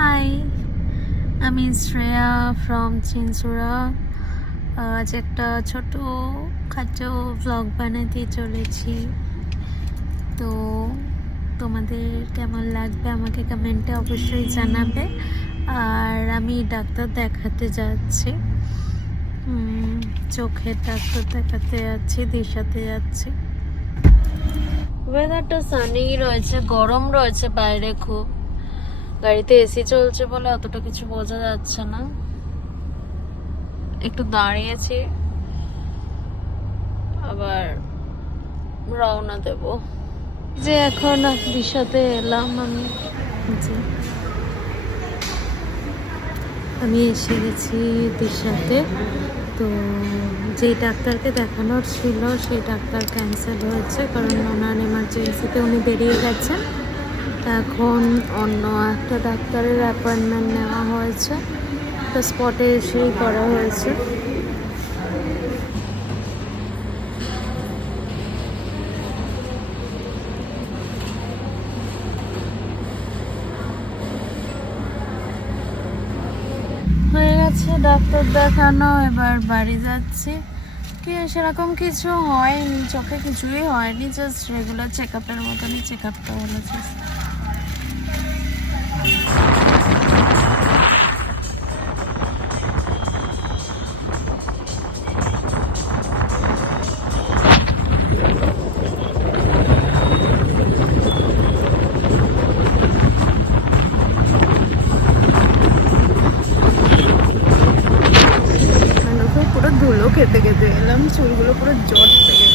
High, আমি Shreya from Chinsurah. আজ একটা ছোট খাটো ব্লগ বানাতে চলেছি। তো তোমাদের কেমন লাগবে আমাকে কমেন্টে অবশ্যই জানাবে। আর আমি ডাক্তার দেখাতে যাচ্ছি, চোখের ডাক্তার দেখাতে যাচ্ছি, দিশাতে যাচ্ছি। ওয়েদারটা সানি রয়েছে, গরম রয়েছে বাইরে খুব। গাড়িতে এসি চলছে বলে অতটা কিছু বোঝা যাচ্ছে না। একটু দাঁড়িয়েছি, আবার রওনা দেব। যে এখন দিশাতে এলাম আমি এসে গেছি দিশাতে। তো যে ডাক্তারকে দেখানোর ছিল সেই ডাক্তার ক্যান্সেল হয়েছে, কারণ ওনার এমার্জেন্সিতে উনি বেরিয়ে গেছেন। এখন অন্য একটা ডাক্তারের অ্যাপয়েন্টমেন্ট নেওয়া হয়েছে, তো স্পটে এসেই করা হয়েছে। হয়ে গেছে ডাক্তার দেখানো, এবার বাড়ি যাচ্ছি। সেরকম কিছু হয়নি, চোখে কিছুই হয়নি, জাস্ট রেগুলার চেক আপের মতনই চেক আপটা বলেছে। পুরো ধুলো খেতে খেতে এলাম, চুলগুলো পুরো জট পেয়ে